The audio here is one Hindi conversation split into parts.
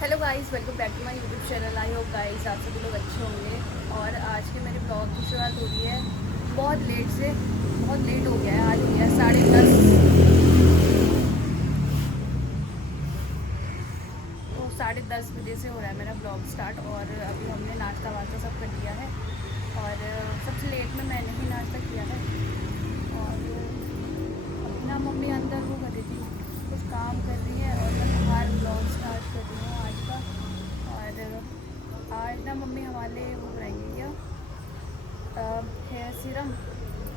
Hello guys, welcome back to my YouTube channel. I hope guys आप सभी लोग अच्छे होंगे। और आज के मेरे ब्लॉग की शुरुआत हो रही है बहुत लेट से। बहुत लेट हो गया है, आज हो गया 10:30। तो 10:30 बजे से हो रहा है मेरा ब्लॉग स्टार्ट। और अभी हमने नाश्ता वास्ता सब कर लिया है। और सबसे लेट में मैंने ही नाश्ता किया है। और अपना मम्मी अंदर वो कर रही थी, कुछ काम कर रही है और मैं बाहर ब्लॉग स्टार्ट कर रही हूँ आज का। और आज ना मम्मी हमारे वो बनाएंगे क्या, हेयर सीरम।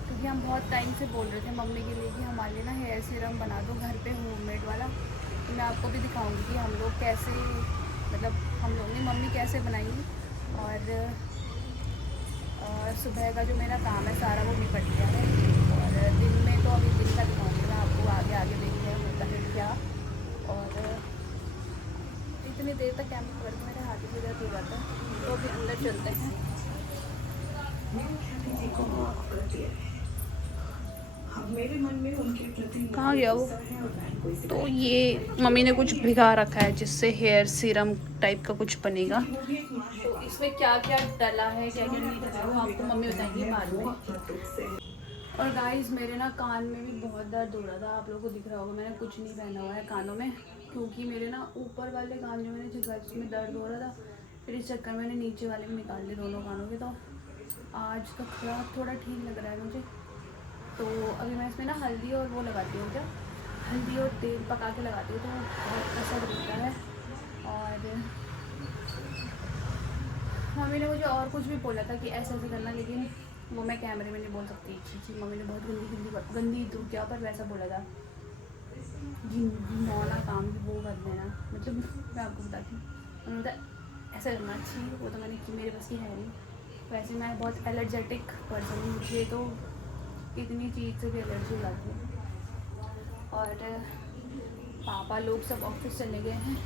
क्योंकि हम बहुत टाइम से बोल रहे थे मम्मी के लिए कि हमारे लिए ना हेयर सीरम बना दो घर पे होममेड वाला। तो मैं आपको भी दिखाऊंगी कि हम लोग कैसे, मतलब हम लोग ने मम्मी कैसे बनाई। और सुबह का जो मेरा काम है सारा वो निपट गया है। और दिन में तो अभी दिन का दिखाऊंगी मैं आपको, आगे आगे देखिए होता है क्या। और इतनी देर तक कैमरा करके मेरे हाथ से दर्द हो जाता है। तो अभी अंदर चलते हैं। कहाँ गया वो? तो ये मम्मी ने कुछ भिगा रखा है जिससे हेयर सीरम टाइप का कुछ बनेगा। तो इसमें क्या क्या डला है, क्या क्या नहीं डला है, वो आपको मम्मी बताएंगी बाद में। और गाइस मेरे ना कान में भी बहुत दर्द हो रहा था, आप लोगों को दिख रहा होगा मैंने कुछ नहीं पहना हुआ है कानों में। क्योंकि मेरे ना ऊपर वाले कान जो मैंने छिपा उसमें दर्द हो रहा था। फिर इस चक्कर मैंने नीचे वाले भी निकाल लिए दोनों कानों के। तो आज तक थोड़ा ठीक लग रहा है मुझे। तो अभी मैं इसमें ना हल्दी और वो लगाती हूँ, क्या हल्दी और तेल पका के लगाती हूँ तो बहुत असर देता है। और मम्मी ने मुझे और कुछ भी बोला था कि ऐसे ऐसे करना, लेकिन वो मैं कैमरे में नहीं बोल सकती। जी मम्मी ने बहुत गंदी तो क्या पर वैसा बोला था जी, मौना काम भी वो कर देना, मतलब मैं आपको बताती हूँ। उन्होंने बोला ऐसा करना चाहिए, वो तो मैंने की, मेरे बस की है नहीं। वैसे मैं बहुत एलर्जेटिक पर्सन हूँ, मुझे तो इतनी चीज़ से भी एलर्जी हो जाती है। और पापा लोग सब ऑफिस चले गए हैं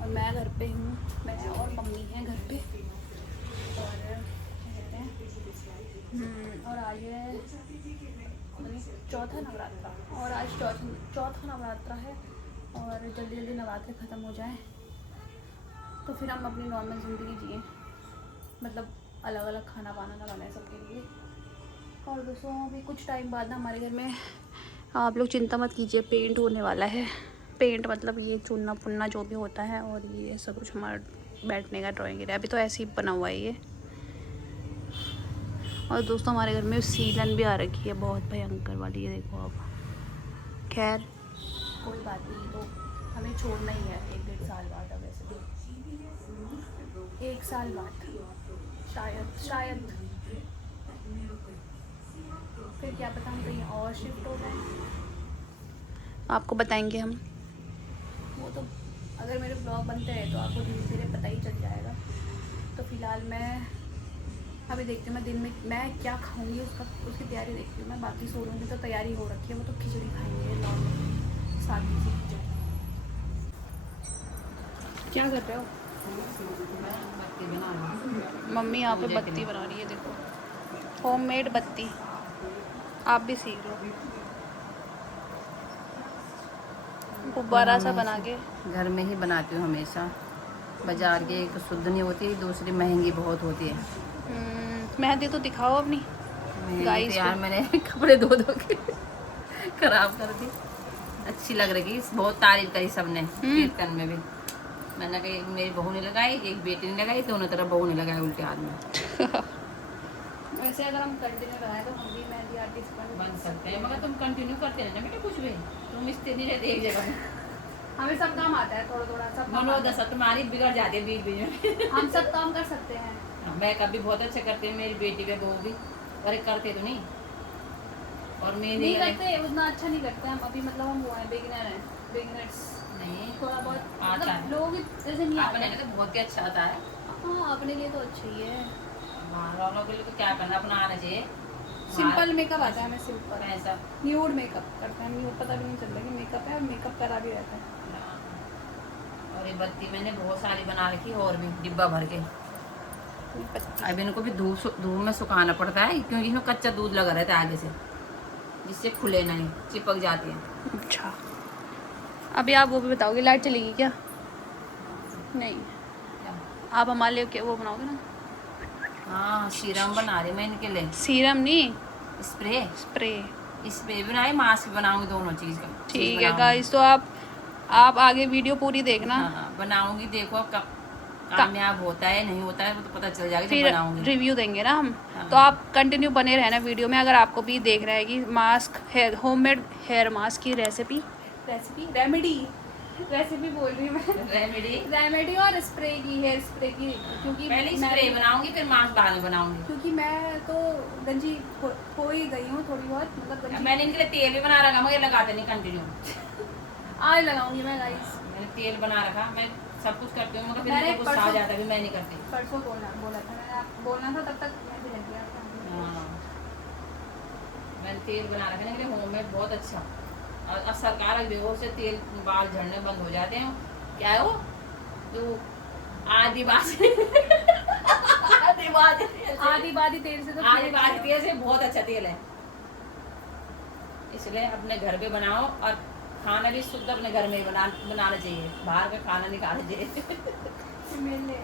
और मैं घर पे हूँ। मैं और मम्मी हैं घर पे। और क्या कहते हैं, और आज है चौथा नवरात्रा। और आज चौथा नवरात्रा है। और जल्दी जल्दी नवरात्रे ख़त्म हो जाए तो फिर हम अपनी नॉर्मल ज़िंदगी जिए, मतलब अलग अलग खाना वाना ना बनाए सबके लिए। और दोस्तों अभी कुछ टाइम बाद ना हमारे घर में, आप लोग चिंता मत कीजिए, पेंट होने वाला है। पेंट मतलब ये चुनना पुनना जो भी होता है, और ये सब कुछ हमारा बैठने का ड्राइंग एरिया अभी तो ऐसे ही बना हुआ है ये। और दोस्तों हमारे घर में सीलन भी आ रखी है बहुत भयंकर वाली, ये देखो आप। खैर कोई बात नहीं, तो हमें छोड़ना ही है 1-1.5 साल बाद। अब वैसे तो 1 साल बाद शायद फिर क्या पता हम कहीं और शिफ्ट हो गए, आपको बताएंगे हम। वो तो अगर मेरे ब्लॉग बनते रहे तो आपको धीरे धीरे पता ही चल जाएगा। तो फिलहाल मैं अभी देखती हूँ, मैं दिन में मैं क्या खाऊंगी उसकी तैयारी देखती हूँ मैं। बाकी सोलूँ की तो तैयारी हो रखी है, वो तो खिचड़ी खाएंगे नॉर्मल सादी सी खिचड़ी। क्या कर रहे हो? बत्ती बना रही हूँ मम्मी यहाँ पे पूजा के बत्ती लिए। बना रही है, देखो होममेड बत्ती। आप भी सीख लो मैं गुब्बारा सा बना के। हमेशा घर में ही बनाती हूँ हमेशा। बाजार की एक तो शुद्ध नहीं होती, दूसरी महंगी बहुत होती है। मेहंदी तो दिखाओ अपनी महंगी तो गाइस को। यार मैंने कपड़े धो धो के खराब कर दी। अच्छी लग रही थी, बहुत तारीफ करी सबने कीर्तन में भी। मैंने कही मेरी बहू ने लगाई, एक बेटी ने लगाई, दोनों तरफ बहू ने लगाई उल्टे हाथ में। वैसे अगर हम कंटिन्यू लगाए तो हम भी मेहंदी आर्टिस्ट बन सकते हैं, मगर तुम कंटिन्यू करते रहना बेटा, कुछ भी तुम स्थिर नहीं रहते एक जगह में। हमें सब काम आता है, थोड़ा थोड़ा सब काम आता मनोदशा तुम्हारी बिगड़ जाती है बीच बीच में। है। हम सब काम कर सकते हैं। मैं कभी बहुत अच्छा करती हूँ, मेरी बेटी वे बहू भी। अरे करते तो नहीं। और मेहंदी नहीं वाले करते, उतना अच्छा नहीं करते हम अभी, मतलब हम वो हैं, बिगिनर हैं, बिगिनर्स। नहीं थोड़ा बहुत आता मतलब है, लोग जैसे नहीं अपने आते। लिए तो बहुत ही अच्छा आता है। हाँ अपने लिए तो अच्छा ही है। बाहर वालों के लिए तो क्या करना, अपना आना चाहिए। सिंपल मेकअप आता है हमें, सिंपल ऐसा न्यूड मेकअप करते हैं। न्यूड पता भी नहीं चलता कि मेकअप है, और मेकअप करा भी रहता है। और ये बत्ती मैंने बहुत सारी बना रखी, और भी डिब्बा भर के। अब इनको भी धूप में सुखाना पड़ता है, क्योंकि इसमें कच्चा दूध लगा रहता है आगे से, जिससे खुले नहीं, चिपक जाती है। अच्छा अभी आप वो भी बताओगे, लाइट चलेगी क्या? नहीं, आप हमारे लिए क्या वो बनाओगे ना? हाँ सीरम बना रही मैं इनके लिए। सीरम नहीं, स्प्रे। स्प्रे। स्प्रे बनाए, मास्क बनाऊंगी, दोनों चीज का ठीक है गाइस, तो आप आगे वीडियो पूरी देखना। हाँ बनाऊंगी, देखो कब का- कामयाब होता है नहीं होता है वो तो पता चल जाएगा जब फिर बनाऊंगी। रिव्यू देंगे ना हम। हाँ। तो आप कंटिन्यू बने रहना वीडियो में। अगर आपको भी देख रहा है कि mask, hair homemade hair mask की रेसिपी रेसिपी बोल रही हूँ मैं। रेमेडी और स्प्रे की, हेयर स्प्रे की, क्योंकि पहले स्प्रे बनाऊंगी फिर मास्क बाद में बनाऊंगी। क्योंकि मैं तो गंजी हो ही गई हूँ थोड़ी बहुत, मतलब गंजी मैंने इनके लिए तेल भी बना रखा, मगर लगाते नहीं कंटिन्यू। आज लगाऊंगी मैं गाइस। मैंने तेल बना रखा, मैं सब कुछ करती हूँ मगर फिर मैंने इनको गुस्सा आ परसों- जाता है, भी मैं नहीं करती। परसों बोला था मैंने, आप बोलना था तब तक मैं भी लग गया। हाँ मैंने तेल बना रखा है इनके लिए होममेड, बहुत अच्छा। और सरकार देखो से तेल बाल झड़ने बंद हो जाते हैं। क्या है वो जो आदिवासी आदिवासी तेल से तो आदिवासी तेल से बहुत अच्छा तेल है, इसलिए अपने घर पे बनाओ। और खाना भी शुद्ध अपने घर में ही बनाना चाहिए, बाहर का खाना नहीं खाना चाहिए। मैंने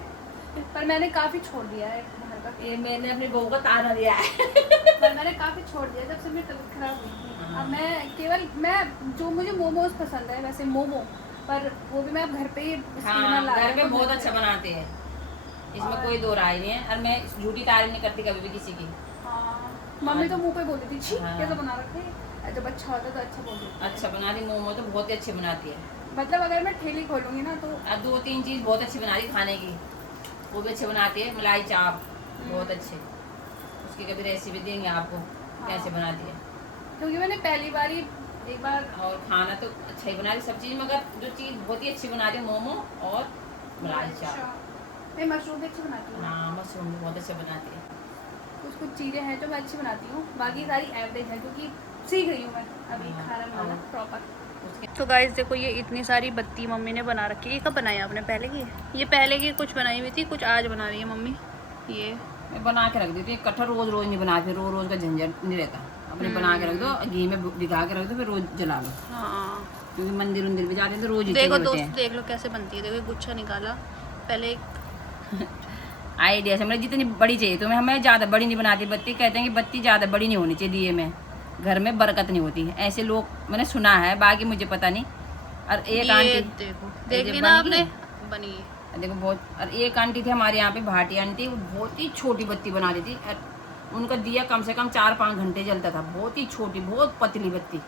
पर मैंने काफी छोड़ दिया है बाहर का। ये मैंने अपनी बहू को ताना दिया है। पर मैंने काफी छोड़ दिया जब से मेरी तबीयत खराब हुई थी। अब मैं केवल जो मुझे मोमोज पसंद है वैसे मोमो, पर वो भी मैं अब घर पे ही हाँ ला घर रही पे हूँ। बहुत अच्छा बनाते हैं, इसमें कोई दो राय नहीं है। और मैं झूठी तारीफ नहीं करती कभी भी किसी की। हाँ, मम्मी तो मुंह पे बोलती थी छी हाँ। कैसे बना रखे हैं। जब अच्छा होता तो अच्छा बोल देती थी। अच्छा बनाती मोमो तो बहुत ही अच्छे बनाती है। मतलब अगर मैं ठेली खोलूंगी ना तो और 2-3 चीज बहुत अच्छी बना रही खाने की, वो भी अच्छे बनाती है। मलाई चाप बहुत अच्छे, उसकी कभी रेसिपी देंगे आपको कैसे बनाती है। क्योंकि मैंने पहली बार ही एक बार और खाना तो अच्छा ही बना रही सब चीज, मगर जो चीज बहुत ही अच्छी बना रही है मोमो और मलाई चाप। मैं मशरूम भी अच्छी बनाती हूँ। हाँ मशरूम भी बहुत अच्छा बनाती है। कुछ कुछ चीज़ें हैं जो मैं अच्छी बनाती हूँ, बाकी सारी एवरेज है क्योंकि सीख रही हूँ मैं अभी हाँ, खाना बनाना हाँ। प्रॉपर। तो गाइस देखो ये इतनी सारी बत्ती मम्मी ने बना रखी है। ये कब बनाई आपने? पहले की? ये पहले की कुछ बनाई हुई थी, कुछ आज बना रही है मम्मी। ये मैं बना के रख देती हूँ, कट्ठा रोज रोज नहीं बनाती, रोज का झंझट नहीं रहता। अपने बना के रख दो, घी में भिगा के रख दो, फिर रोज जला लो। हाँ क्योंकि मंदिर उंदिर भी जाते हैं तो रोज ही देखो चाहिए होते दोस्त, हैं। देख लो कैसे बनती है। देखो ये गुच्छा निकाला पहले। आइडिया से मतलब जितनी बड़ी चाहिए तो मैं ज़्यादा बड़ी नहीं बनाती बत्ती। कहते हैं कि बत्ती ज़्यादा बड़ी नहीं होनी चाहिए दिए में, घर में बरकत नहीं होती है, ऐसे लोग मैंने सुना है, बाकी मुझे पता नहीं। और एक आंटी देखो ये देख ली ना बनी आपने, है। बनी है। देखो बहुत, और एक आंटी थी हमारे यहाँ पे, भाटी आंटी, वो बहुत ही छोटी बत्ती बना दी थी। और उनका दिया कम से कम 4-5 घंटे जलता था, बहुत ही छोटी बहुत पतली बत्ती।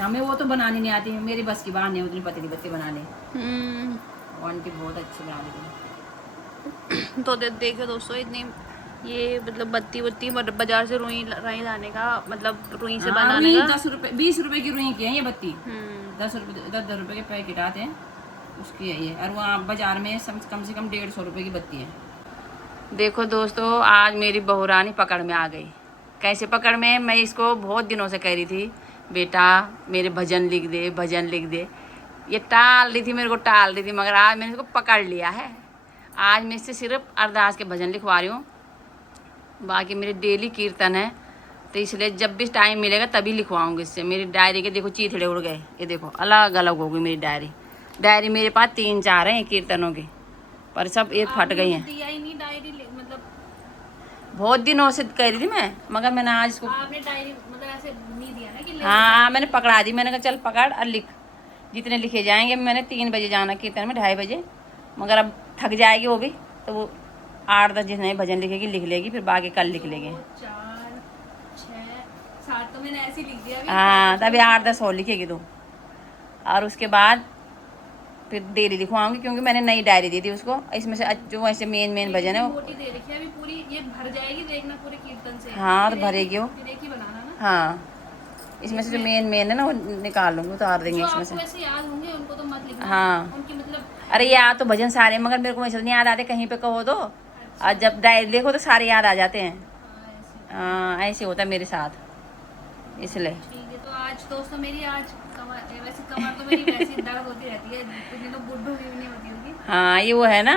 हमें वो तो बनानी नहीं आती, मेरी बस की बात नहीं उतनी पतली बत्ती बनाने। वो आंटी बहुत अच्छी बना दी थी। तो देखो दोस्तों, इतनी ये मतलब बत्ती बाजार से रुई लाने का, मतलब रुई से बनाने का 10 रुपए 20 रुपए की रुई की है ये बत्ती। 10 रुपए के पैकेट आते हैं उसकी है ये। और वहाँ बाजार में कम से कम 150 रुपए की बत्ती है। देखो दोस्तों, आज मेरी बहू रानी पकड़ में आ गई। कैसे पकड़ में? मैं इसको बहुत दिनों से कह रही थी बेटा मेरे भजन लिख दे, भजन लिख दे। ये टाल रही थी, मेरे को टाल रही थी, मगर आज मैंने इसको पकड़ लिया है। आज मैं इससे सिर्फ अरदास के भजन लिखवा रही हूँ, बाकी मेरी डेली कीर्तन है, तो इसलिए जब भी टाइम मिलेगा तभी लिखवाऊंगी इससे। मेरी डायरी के देखो चीथड़े उड़ गए, ये देखो अलग अलग हो गई मेरी डायरी मेरे पास 3-4 हैं कीर्तनों की, पर सब एक फट गई हैं। दिया ही नहीं डायरी, मतलब बहुत दिनों से कह रही थी मैं, मगर मैंने आज इसको आपने डायरी मतलब ऐसे नहीं दिया ना कि हाँ मैंने पकड़ा दी। मैंने कहा चल पकड़ और लिख, जितने लिखे जाएंगे। मैंने 3 बजे जाना कीर्तन में, 2:30 बजे, मगर अब थक जाएगी वो भी, तो वो 8-10 जितने भजन लिखेगी लिख लेगी, फिर बाकी कल लिख लेंगे। 4, 6, 7 तो मैंने ऐसे ही लिख दिया अभी। हाँ तभी 8-10 और लिखेगी तो। और उसके बाद फिर डेली लिखवाऊंगी, क्योंकि मैंने नई डायरी दी थी उसको। इसमें से जो ऐसे मेन भजन है वो मोटी दे रखी है अभी पूरी, ये भर जाएगी देखना पूरे कीर्तन से। हाँ तो भरेगी वो। फिर एक ही बनाना ना। हाँ इसमें से जो मेन है ना वो निकाल लूंगी, उतार देंगे जो इसमें आपको से। ऐसे याद होंगे उनको तो मत लिखना। हाँ। उनकी मतलब अरे याद तो भजन सारे, मगर मेरे को वैसे नहीं याद आते, कहीं पे कहो तो। और जब डायरी देखो तो सारे याद आ जाते हैं। ऐसे। हाँ ऐसे होता है मेरे साथ, इसलिए। ठीक है, तो आज दोस्तों मेरी आज कमर, वैसे कमर तो मेरी वैसे ही दर्द होती रहती है, इतनी तो बुड्ढों की भी नहीं होती होगी। हाँ ये वो है ना,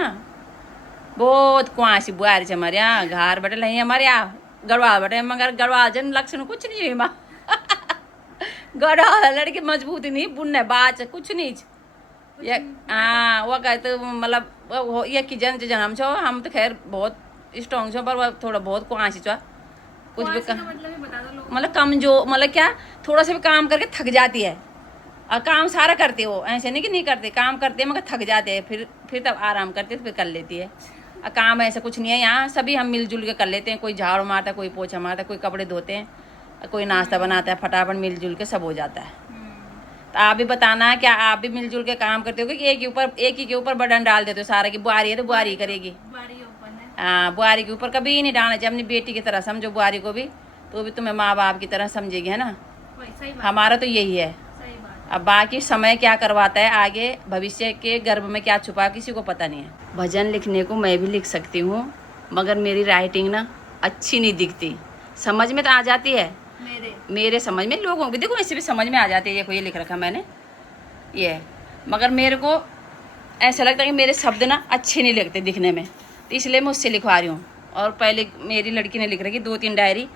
बहुत कुआसी बुआरी से हमारे यहाँ घर बटे नहीं, हमारे यहाँ गढ़वाल बटे, मगर गढ़वाल जन लक्षण कुछ नहीं है माँ। गढ़वाल लड़की मजबूत नहीं, बुनने बाच कुछ नहीं। ये हाँ वो कहते मतलब ये किचन जन्म छो हम तो खैर बहुत स्ट्रॉन्ग छो पर वो थोड़ा बहुत कुआसी छो कुछ भी का मतलब ही बता दो लोगों मतलब कमजोर मतलब क्या थोड़ा सा भी काम करके थक जाती है और काम सारा करते हो ऐसे नहीं कि नहीं करते काम करते हैं मगर थक जाते हैं फिर तब आराम करते तो फिर कर लेती है और काम ऐसा कुछ नहीं है यहाँ सभी हम मिलजुल के कर लेते हैं कोई झाड़ू मारता है कोई पोछा मारता है कोई कपड़े धोते हैं कोई नाश्ता बनाता है फटाफट मिलजुल के सब हो जाता है तो आप भी बताना है क्या आप भी मिलजुल के काम करते हो कि एक ही के ऊपर बटन डाल देते हो सारा की बुआरी है तो बुआरी करेगी बारी ओपन है। हाँ बुआरी के ऊपर कभी नहीं डालना चाहिए अपनी बेटी की तरह समझो बुआरी को भी तो भी तुम्हें माँ बाप की तरह समझेगी है ना सही बात, हमारा तो यही है। सही बात। अब बाकी समय क्या करवाता है आगे भविष्य के गर्भ में क्या छुपा किसी को पता नहीं है। भजन लिखने को मैं भी लिख सकती हूँ मगर मेरी राइटिंग ना अच्छी नहीं दिखती समझ में तो आ जाती है मेरे समझ में लोगों को देखो ऐसे भी समझ में आ जाती है ये लिख रखा मैंने ये मगर मेरे को ऐसा लगता है कि मेरे शब्द ना अच्छे नहीं लगते दिखने में तो इसलिए मैं उससे लिखवा रही हूँ। और पहले मेरी लड़की ने लिख रखी 2-3 डायरी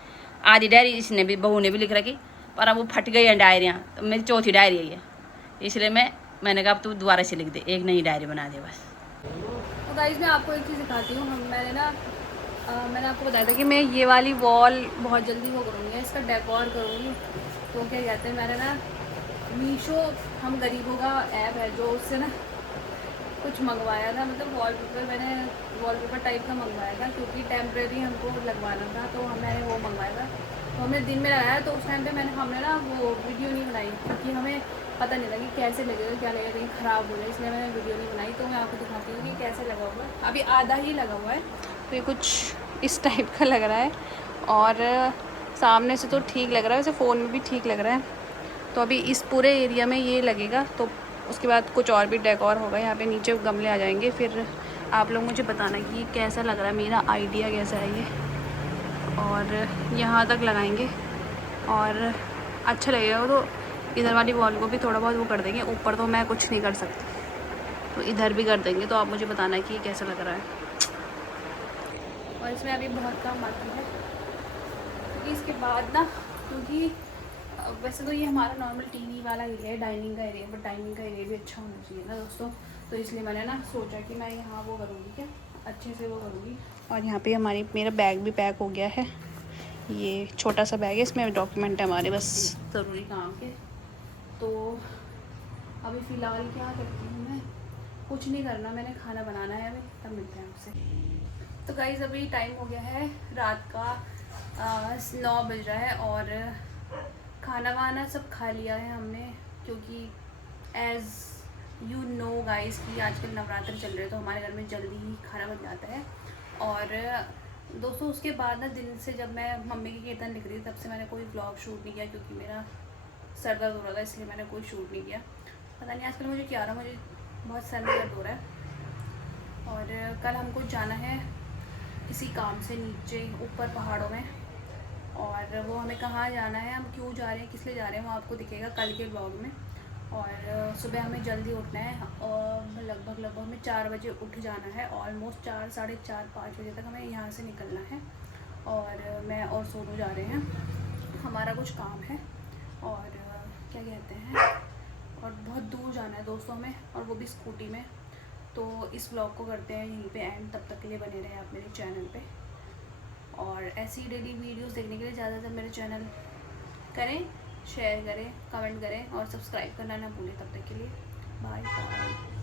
आधी डायरी इसने भी बहू ने भी लिख रखी पर अब वो फट गई हैं डायरियाँ तो मेरी चौथी डायरी है ये इसलिए मैंने कहा अब तू दोबारा से लिख दे एक नई डायरी बना दे बस। तो गाइस मैं आपको एक चीज़ दिखाती हूँ मैंने आपको बताया था कि मैं ये वाली वॉल बहुत जल्दी वो करूँगी इसका डेकोर करूँगी। तो क्या कहते हैं मैंने ना मीशो हम गरीबों का ऐप है जो उससे ना कुछ मंगवाया था मतलब वॉलपेपर टाइप का मंगवाया था क्योंकि टेम्प्रेरी हमको लगवाना था तो मैंने वो मंगवाया था तो हमने दिन में लगाया तो उस टाइम पे हमने ना वो वीडियो नहीं बनाई क्योंकि हमें पता नहीं था कि कैसे लगेगा क्या लगेगा कहीं ख़राब हो जाए इसलिए मैंने वीडियो नहीं बनाई। तो मैं आपको दिखाती हूँ कि कैसे लगा हुआ है अभी आधा ही लगा हुआ है तो ये कुछ इस टाइप का लग रहा है और सामने से तो ठीक लग रहा है वैसे फ़ोन में भी ठीक लग रहा है। तो अभी इस पूरे एरिया में ये लगेगा तो उसके बाद कुछ और भी डेकोर होगा यहाँ पे नीचे गमले आ जाएंगे फिर आप लोग मुझे बताना कि कैसा लग रहा है मेरा आइडिया कैसा है ये और यहाँ तक लगाएंगे और अच्छा लगेगा तो इधर वाली वॉल को भी थोड़ा बहुत वो कर देंगे ऊपर तो मैं कुछ नहीं कर सकती तो इधर भी कर देंगे तो आप मुझे बताना कि कैसा लग रहा है। और इसमें अभी बहुत काम बाकी है क्योंकि इसके बाद ना क्योंकि वैसे तो ये हमारा नॉर्मल टीवी वाला एरिया है डाइनिंग का एरिया बट डाइनिंग का एरिया भी अच्छा होना चाहिए ना दोस्तों तो इसलिए मैंने ना सोचा कि मैं यहाँ वो करूँगी क्या अच्छे से वो करूँगी। और यहाँ पे मेरा बैग भी पैक हो गया है ये छोटा सा बैग है इसमें डॉक्यूमेंट है हमारे बस ज़रूरी काम के। तो अभी फ़िलहाल क्या करती हूँ मैं कुछ नहीं करना मैंने खाना बनाना है अभी तब मिलते हैं आपसे। तो गाइस अभी टाइम हो गया है रात का 9 बज रहा है और खाना वाना सब खा लिया है हमने क्योंकि एज़ यू नो गाइस कि आजकल नवरात्र चल रहे हैं तो हमारे घर में जल्दी ही खाना बन जाता है। और दोस्तों उसके बाद ना दिन से जब मैं मम्मी की कीर्तन लिख रही थी तब से मैंने कोई व्लॉग शूट नहीं किया क्योंकि मेरा सर दर्द हो रहा था इसलिए मैंने कोई शूट नहीं किया। पता नहीं आजकल मुझे क्या हो रहा है मुझे बहुत सर में दर्द हो रहा है। और कल हमको जाना है किसी काम से नीचे ऊपर पहाड़ों में और वो हमें कहाँ जाना है हम क्यों जा रहे हैं किस लिए जा रहे हैं वो आपको दिखेगा कल के ब्लॉग में। और सुबह हमें जल्दी उठना है और लगभग हमें 4 बजे उठ जाना है ऑलमोस्ट 4, साढ़े 4, 5 बजे तक हमें यहाँ से निकलना है। और मैं और सोनू जा रहे हैं हमारा कुछ काम है और क्या कहते हैं और बहुत दूर जाना है दोस्तों हमें और वो भी स्कूटी में। तो इस ब्लॉग को करते हैं यहीं पे एंड तब तक के लिए बने रहें आप मेरे चैनल पे और ऐसी डेली वीडियोस देखने के लिए ज़्यादातर मेरे चैनल करें शेयर करें कमेंट करें और सब्सक्राइब करना ना भूलें। तब तक के लिए बाय बाय।